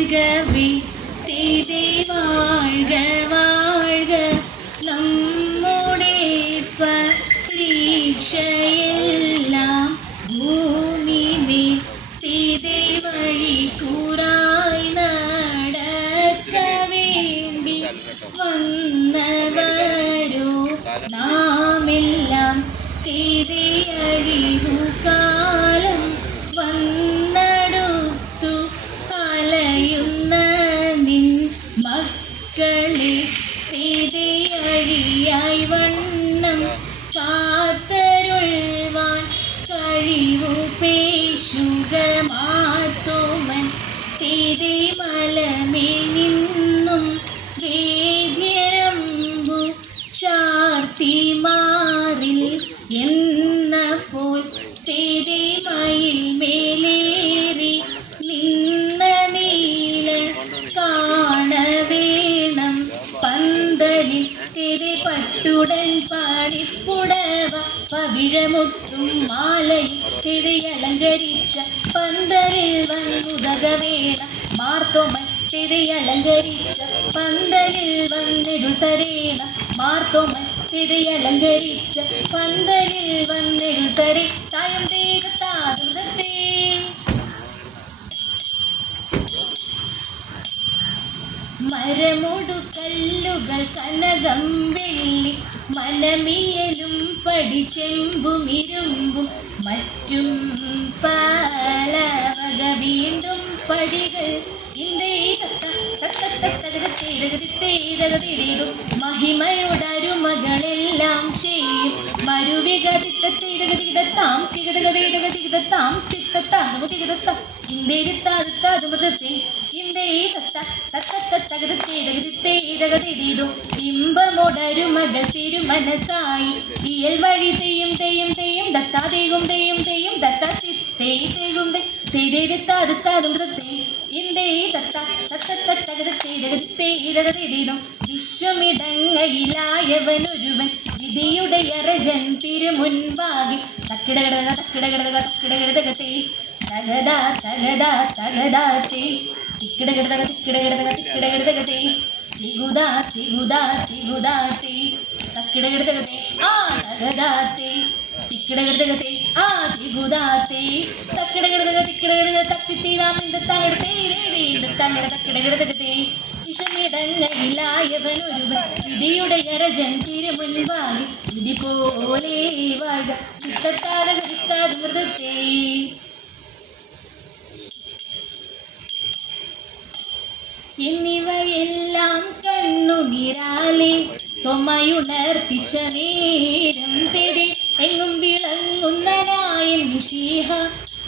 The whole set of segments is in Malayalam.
வாழ்கவே திதி வாழ்க வாழ்க நம்முடைய பரீட்சையெல்லாம் பூமி மேல் திதி வழி கூறாய் நடக்க வேண்டி വന്നവരോ നാമെല്ലാം തിരി അഴിവു കാലം വന്നടുത്തു അലയുന്ന നിൻ മക്കളെ തിരി അഴിയായി വണ്ണം കാത്തരുൾവാൻ കഴിവു പേശുക മാത്തോമൻ തിരി മലമേൽ നിന്നും വേദ്യരമ്പു ചാർത്തി മാറിൽ എന്നപ്പോൾ തിരിമയിൽ മേലേറി നിന്ന നീല കാണവേണം പന്തലിൽ തിരിപട്ടുടൻ പാടിപ്പുടവ പവിഴമുത്തും മാലയും തിരിയലങ്കരിച്ച പന്തലിൽ വന്നുതക വേണം മാർത്തോമൻ തിരിയലങ്കരിച്ച പന്തലിൽ വന്നെഴുതരേണം മാർത്തോമൻ തിരിയലങ്കരിച്ച പന്തലിൽ വന്നെഴുതരേ തായം തീരത്താതൃതത്തെ മരമൊടു കല്ലുകൾ കനകം വെള്ളി മനമിയലും പടിച്ചെമ്പും ഇരുമ്പും മറ്റും പലവക വീണ്ടും പടികൾ മഹിമയോടരുമകളെല്ലാം ചെയ്യും മരുവികതിത്താം തികതകതീതകതികതത്താം തിത്തത്താം ഇന്ത്യരുത്താതുമൃതത്തെ ഇമ്പമോടരുമകൾ തിരുമനസായി ഇയൽ വഴി തെയ്യും തെയ്യും തെയ്യും ദത്താ തെയ്യും തെയ്യും തെയ്യും ദത്താ ചിത്തേ തെയ്യും തെയ്തെടുത്താതുമൃതത്തെ വിശ്വമിടങ്ങയിലായവനൊരുവൻ വിധിയുടെ അരജൻ തിരുമുൻപാകി തക്കിടകടക തക്കിടകടക തക്കിടകടകത്തെ തകതാ തകതാ തകതാത്തെ തിക്കിടകിടതക തിക്കിടകിടതക തിക്കിടകിടതകത്തെ തികുതാ തികുതാ തികുതാത്തെ തക്കിടകിടതകത്തെ ആ തകതാത്തെ തിക്കിടകിടതകത്തെ ആ തികുതാത്തെ തക്കിടകിടതക തിക്കിടകിടത തപ്പിത്തീരാമിന്തത്തങ്ങടത്തെ തങ്ങട തക്കിടകിടതകത്തെ വിഷമിടങ്ങയിലായവനൊരുവൻ വിധിയുടെ അരജൻ തിരുമുൻപാകി വിധി പോലെ വാഴ ചിത്തത്താതകൃത്താതുമൃതത്തെ എന്നിവയെല്ലാം കണ്ണുനീരാലെ തൊമയുണർത്തിച്ച നേരം തിരി എങ്ങും വിളങ്ങുന്ന നായൻ നിശീഹ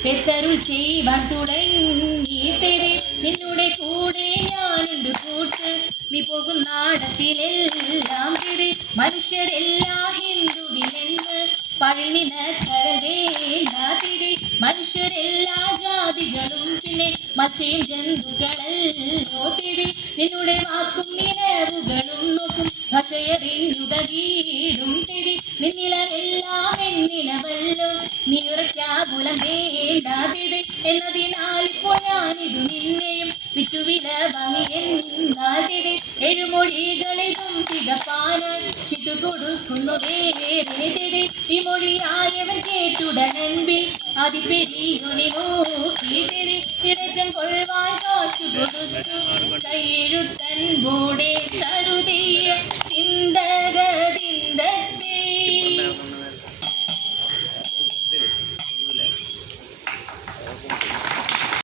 പെത്തരുൾ ചെയ്യുവാൻ തുടങ്ങി തിരി നിന്നുടെ കൂടെ ഞാനുണ്ട് കൂട്ട് നീ പോകും നാടത്തിലെല്ലാം തിരി മനുഷ്യരെല്ലാ ഹിന്ദുവിലെന്ന് പഴിനിന കരവേണ്ട തിരി മനുഷ്യരെല്ലാ ജാതികളും പിന്നെ മച്ചയും ജന്തുക്കളല്ലോ തിരി നിന്നുടെ വാക്കും നിലവുകളും നോക്കും ഭക്ഷയറിഞ്ഞുതകീടും തിരി നിന്നിലെല്ലാം എന്നിനവല്ലോ നീ ഉറക്കാകുലം വേണ്ട തിരി എന്നതിനാൽ ഇപ്പോൾ ഞാനിതു നിന്നെയും വിറ്റുവില വാങ്ങി എന്നാൽ തിരി എഴുമൊഴികളിതും തികപ്പാനാൻ ചിട്ടു കൊടുക്കുന്നു വേറെ തിരി ഈ മൊഴിയായവൻ കേട്ടുടനൻപിൽ അതിപെരിയൊണി നോക്കി തിരി ഇടറ്റം കൊള്ളുവാൻ കാശു കൊടുത്തു കൈയെഴുത്തൻപോടെ